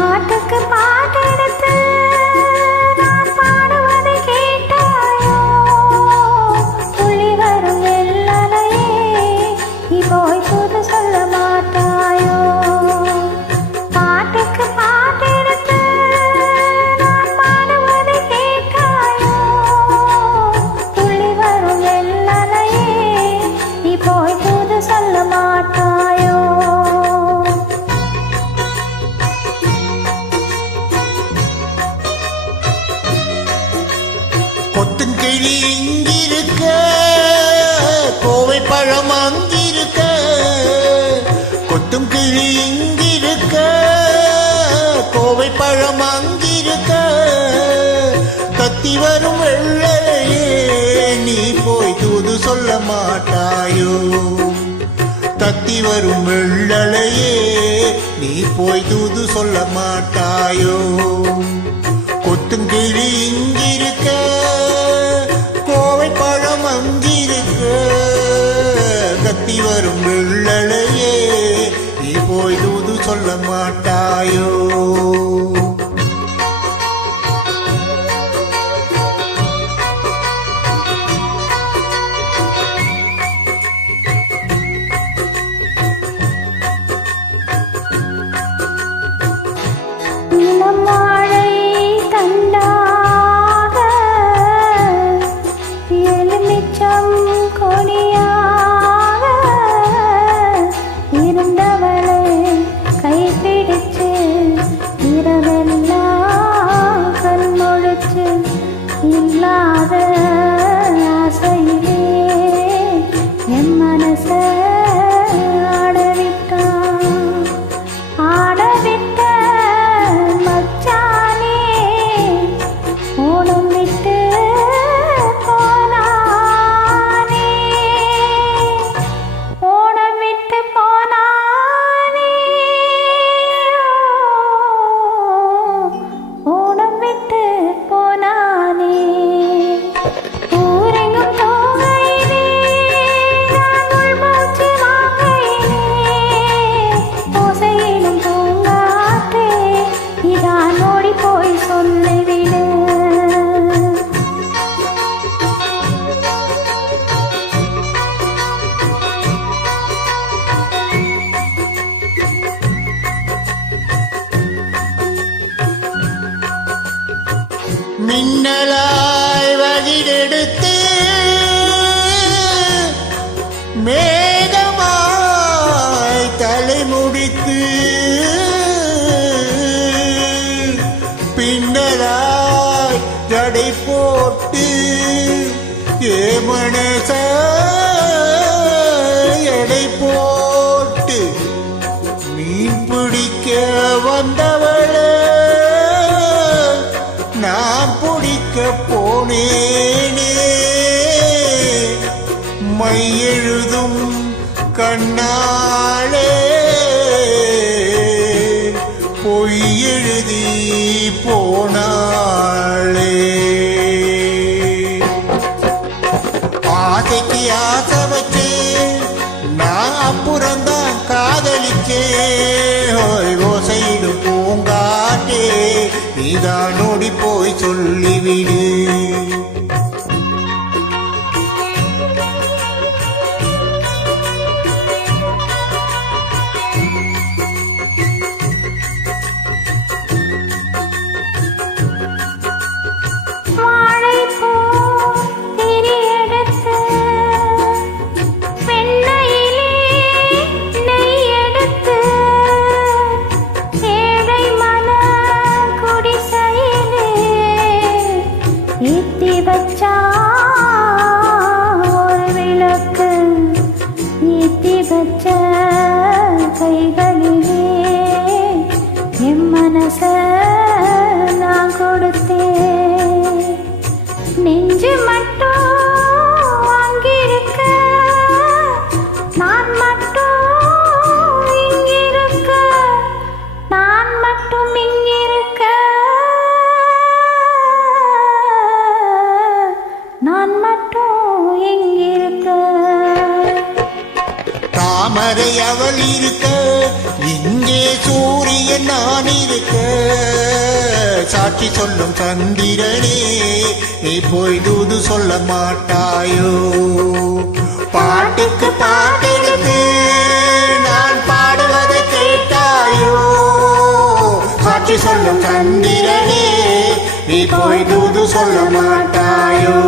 பாட்டுக்கு பாட்டெடுத்து நான் பாடுவதை கேட்டாயோ? துள்ளி வரும் வெள்ளலையே நீ போய் புது சொல்ல மாட்டாயோ? பாட்டுக்கு பாட்டெடுத்து நான் பாடுவதை கேட்டாயோ? துள்ளி வரும் வெள்ளலையே நீ போய் புது சொல்ல மாட்டாயோ? கொத்துங்கிளி இங்கிருக்க, கோவை பழம் அங்கிருக்க. கொத்தும் கிளி இங்கிருக்க, கோவை பழம் அங்கிருக்க. கத்தி வரும் வெள்ளையே நீ போய் தூது சொல்ல மாட்டாயோ? தத்தி வரும் வெள்ளலையே நீ போய் தூது சொல்ல மாட்டாயோ? கொத்துங்கிளி இங்கிருக்க, கோவை பழம் அங்கிருக்க. கத்தி வரும் வெள்ளலையே நீ போய் தூது சொல்ல மாட்டாயோ? இளமாழை தண்டாக எலுமிச்சம் கொடியாக இருந்தவளை கைப்பிடிச்சு இரவெல்லாம் கண்மொழிச்சு இல்லாத ஆசையிலே என் மனச ஆடவிட்ட மச்சானே ஓடம் விட்டு போனானே, ஓடம் விட்டு போனானே, ஓடம் விட்டு போனானே. ஊரெங்கும் போகையிலே நான் உள்மூச்சு வாங்கையிலே ஓசையிலும் பூங்காற்றே இதான் ஓடி போய் சொல்லிவிடு. மின்னலாய் வழியெடுத்து மேகமாய் தலை முடித்து பின்னலாய் ஜடை போட்டு ஏ மனச எடை போட்டு மீன் பிடிக்க வந்தவளே நான் பிடிக்க போனேனே. மையெழுதும் கண்ணாளே பொய் எழுதி போனாளே. ஆசைக்கு ஆசை வச்சு நான் அப்புறம்தான் காதலிச்சேன். ஓசையிடும் பூங்காட்டே நீதான் ஓடி போய் சொல்லிவிடு. வாழைப்பூ திரியெடுத்து வெண்ணையிலே நெய் எடுத்து ஏழை மன குடிசையிலே ஏத்தி வச்சா ஒரு விளக்கு. ஏத்தி வச்ச கைகளிலே என் மனச நான் கொடுத்தேன். நெஞ்சு மட்டும் அங்கிருக்க, நான் மட்டும் இங்கிருக்க, நான் மட்டும் மட்டும் எங்கிருக்க? தாமரை அவள் இருக்க, இங்கே சூரியன் நான் இருக்க. சாட்சி சொல்லும் சந்திரனே, நீ போய் தூது சொல்ல மாட்டாயோ? பாட்டுக்கு பாட்டெடுத்து நான் பாடுவதை கேட்டாயோ? சாட்சி சொல்லும் சந்திரனே, நீ போய் தூது சொல்ல மாட்டாயோ?